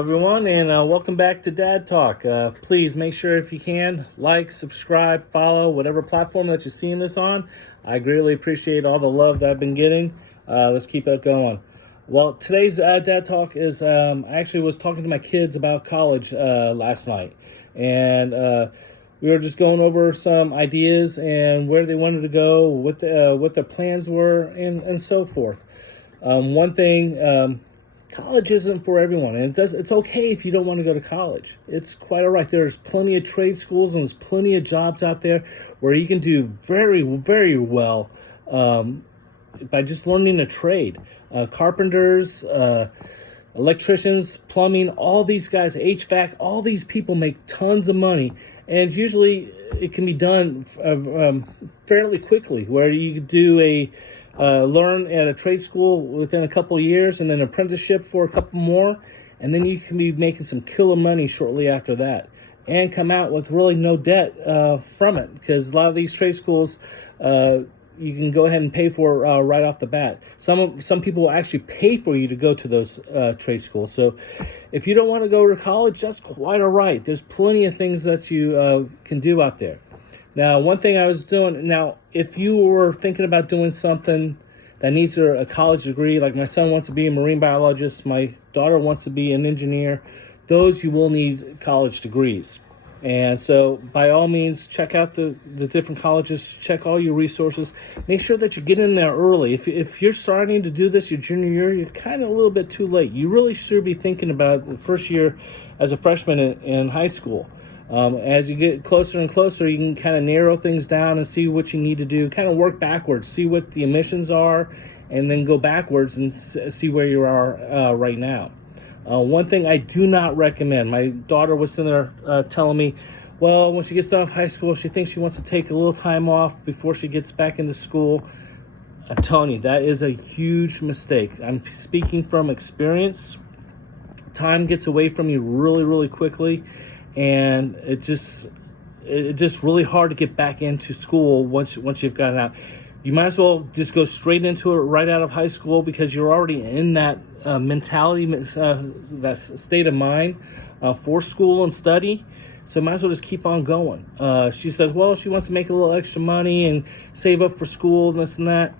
everyone, and welcome back to Dad Talk. Please make sure, if you can, like, subscribe, follow, whatever platform that you're seeing this on. I greatly appreciate all the love that I've been getting. Let's keep it going. Well, today's Dad Talk is, I actually was talking to my kids about college last night, and we were just going over some ideas and where they wanted to go, what their plans were, and so forth. One thing... College isn't for everyone, and it's okay if you don't want to go to college. It's quite all right. There's plenty of trade schools and there's plenty of jobs out there where you can do very, very well by just learning a trade. Carpenters, electricians, plumbing, all these guys, HVAC, all these people make tons of money, and usually it can be done fairly quickly, where you could do learn at a trade school within a couple of years and then an apprenticeship for a couple more, and then you can be making some killer money shortly after that and come out with really no debt from it, because a lot of these trade schools you can go ahead and pay for right off the bat. Some people will actually pay for you to go to those trade schools. So if you don't want to go to college, that's quite all right. There's plenty of things that you can do out there. Now, one thing I was doing, now, if you were thinking about doing something that needs a college degree, like my son wants to be a marine biologist, my daughter wants to be an engineer, those you will need college degrees. And so, by all means, check out the different colleges, check all your resources, make sure that you get in there early. If you're starting to do this your junior year, you're kind of a little bit too late. You really should be thinking about the first year as a freshman in high school. As you get closer and closer, you can kind of narrow things down and see what you need to do, kind of work backwards, see what the emissions are, and then go backwards and see where you are right now. One thing I do not recommend, my daughter was sitting there telling me, well, when she gets done with high school, she thinks she wants to take a little time off before she gets back into school. I'm telling you, that is a huge mistake. I'm speaking from experience. Time gets away from you really, really quickly. And it's just really hard to get back into school once you've gotten out. You might as well just go straight into it right out of high school, because you're already in that mentality, that state of mind for school and study. So might as well just keep on going. She says, well, she wants to make a little extra money and save up for school and this and that.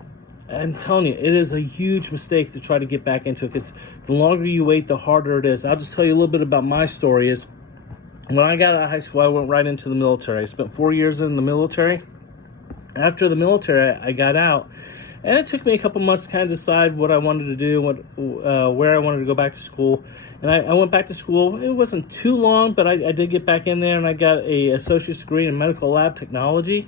I'm telling you, it is a huge mistake to try to get back into it, because the longer you wait, the harder it is. I'll just tell you a little bit about my story. Is when I got out of high school, I went right into the military. I spent 4 years in the military. After the military, I got out, and it took me a couple months to kind of decide what I wanted to do, where I wanted to go back to school. And I went back to school. It wasn't too long, but I did get back in there, and I got a associate's degree in medical lab technology.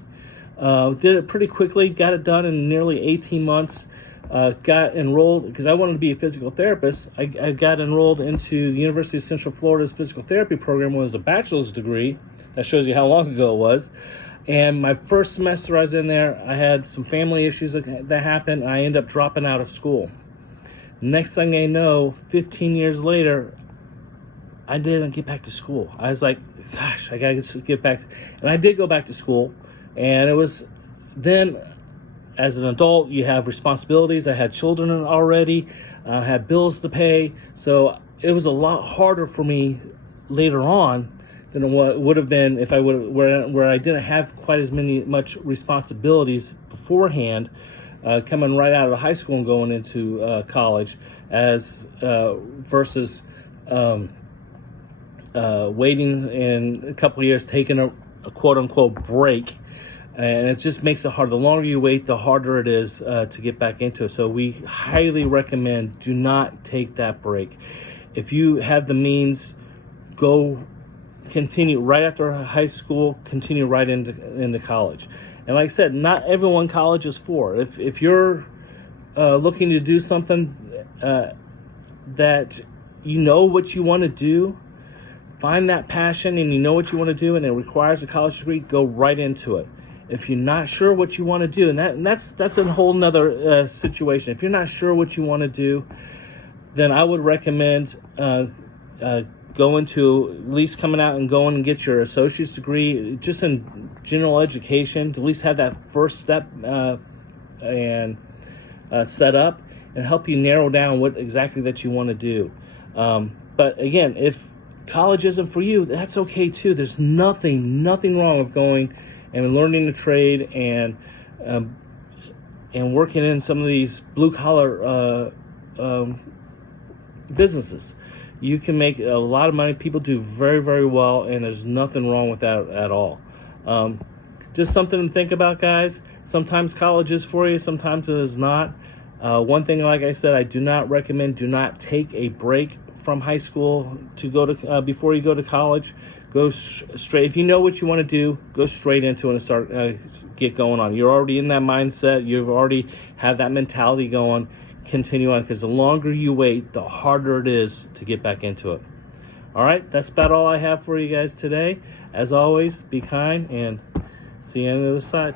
Did it pretty quickly, got it done in nearly 18 months. Got enrolled, because I wanted to be a physical therapist. I got enrolled into the University of Central Florida's physical therapy program. It was a bachelor's degree. That shows you how long ago it was. And my first semester I was in there, I had some family issues that happened. I ended up dropping out of school. Next thing I know, 15 years later, I didn't get back to school. I was like, gosh, I got to get back. And I did go back to school. And it was then... As an adult, you have responsibilities. I had children already, had bills to pay. So it was a lot harder for me later on than what would have been if I would where I didn't have quite as much responsibilities beforehand, coming right out of high school and going into college, as versus waiting in a couple of years, taking a quote unquote break. And it just makes it hard. The longer you wait, the harder it is to get back into it. So we highly recommend, do not take that break. If you have the means, continue right after high school, continue right into college. And like I said, not everyone college is for. If you're looking to do something that you know what you want to do, find that passion and you know what you want to do, and it requires a college degree, go right into it. If you're not sure what you want to do, and that's a whole nother situation. If you're not sure what you want to do, then I would recommend going to at least coming out and going and get your associate's degree just in general education, to at least have that first step and set up and help you narrow down what exactly that you want to do. But again, if college isn't for you, that's okay too. There's nothing wrong with going and learning a trade and working in some of these blue collar businesses. You can make a lot of money. People do very, very well, and there's nothing wrong with that at all. Just something to think about, guys. Sometimes college is for you, sometimes it is not. One thing, like I said, I do not recommend, do not take a break from high school to go to before you go to college. Go straight. If you know what you want to do, go straight into it and start get going on. You're already in that mindset. You've already have that mentality going. Continue on, because the longer you wait, the harder it is to get back into it. All right, that's about all I have for you guys today. As always, be kind and see you on the other side.